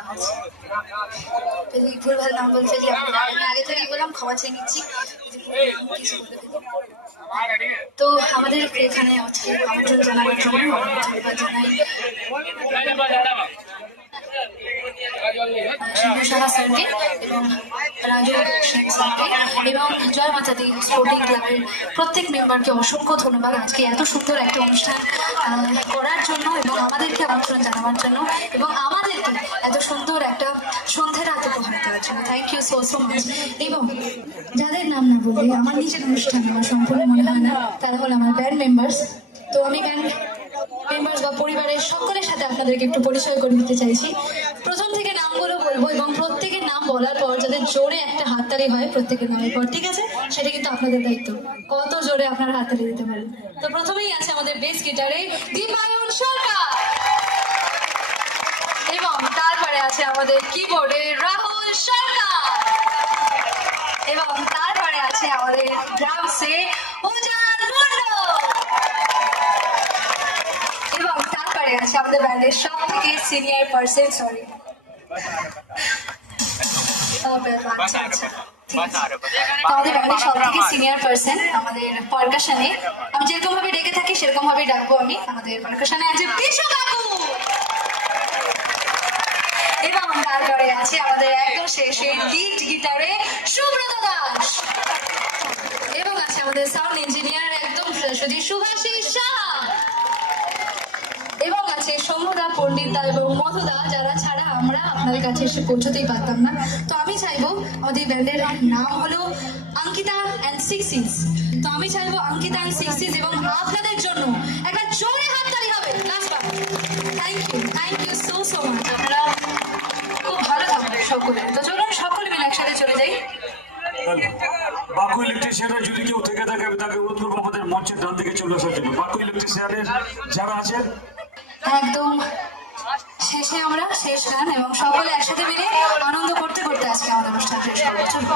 দেওয়া হয়েছে। যদি ভুলভাল নাম বলে ফেলি আমি আগে থেকেই বললাম, ক্ষমা চেয়ে নিচ্ছি। তো আমাদের এখানে আজকে আমন্ত্রণ জানানোর জন্য ধন্যবাদ জানাই শিবসাহা স্যারকে এবং রাজু সেন স্যারকে এবং জয় মাতাদি স্পোর্টিং ক্লাবের প্রত্যেক মেম্বারকে অসংখ্য ধন্যবাদ আজকে এত সুন্দর একটা অনুষ্ঠান করার জন্য এবং আমাদেরকে আমন্ত্রণ জানাবার জন্য এবং আমাদেরকে এত সুন্দর একটা সন্ধ্যের রাত উপহার দেওয়ার জন্য। Thank you so much. এবং যাদের নাম না বললে আমার নিজের অনুষ্ঠান আমার সম্পূর্ণ মনে হয় না, তারা হলো আমার ব্যান্ড মেম্বার্স। তো আমি ব্যান্ড মেম্বার্স বা পরিবারের সকলের সাথে আপনাদেরকে একটু পরিচয় করে দিতে চাইছি। প্রথম থেকে নামগুলো বলবো এবং প্রত্যেকের নাম বলার পর যাদের জোরে একটা হাততালি হয় প্রত্যেকের নামের পর, ঠিক আছে? সেটা কিন্তু আপনাদের দায়িত্ব, কত জোরে আপনারা হাততালি দিতে পারেন। তো প্রথমেই আছে আমাদের বেস গিটারে দীপায়ন সরকার এবং তারপরে আছে আমাদের কিবোর্ডে রাহুল সরকার এবং তারপরে আছে আমাদের ড্রামসে উজান মন্ডল এবং তারপরে আছে আমাদের ব্যান্ডের সব থেকে সিনিয়র পার্সন, সরি আমাদের ব্যান্ডের সব থেকে সিনিয়র পার্সন আমাদের পারকাশনে, আমি যেরকম ভাবে ডেকে থাকি সেরকম ভাবে ডাকবো আমি। আমাদের পারকাশনে আছে বিশু কাকু এবং তারপরে আছে আমাদের একদম শেষে লিড গিটারে সুব্রত দাস এবং আছে আমাদের সাউন্ড ইঞ্জিনিয়ার একদম সরাসরি সুভাষিস সাহা এবং আছে শম্ভুদা, পণ্ডিতদা এবং মধুদা, যারা ছাড়া আমরা আপনাদের কাছে এসে পৌঁছতেই পারতাম না। তো আমি চাইবো, আমাদের ব্যান্ডের নাম হলো অঙ্কিতা অ্যান্ড সিক্সিস, তো আমি চাইবো অঙ্কিতা অ্যান্ড সিক্সিস এবং আপনাদের জন্য একটা জোরে হাততালি হবে লাস্টবার। Thank you so much. আপনারা খুব ভালো থাকবেন সকলে। তো চলুন সকলে মিলে একসাথে চলে যাই। বাকু ইলেকট্রিশিয়ানের যদি কেউ থেকে থাকে আমি তাকে অনুরোধ করবো আমাদের মঞ্চের ডান দিকে চলে আসার জন্য। বাকু ইলেকট্রিশিয়ানের যারা আছেন একদম শেষে আমরা শেষ গান এবং সকলে একসাথে মিলে আনন্দ করতে করতে আজকে আমাদের অনুষ্ঠান শেষ করবো।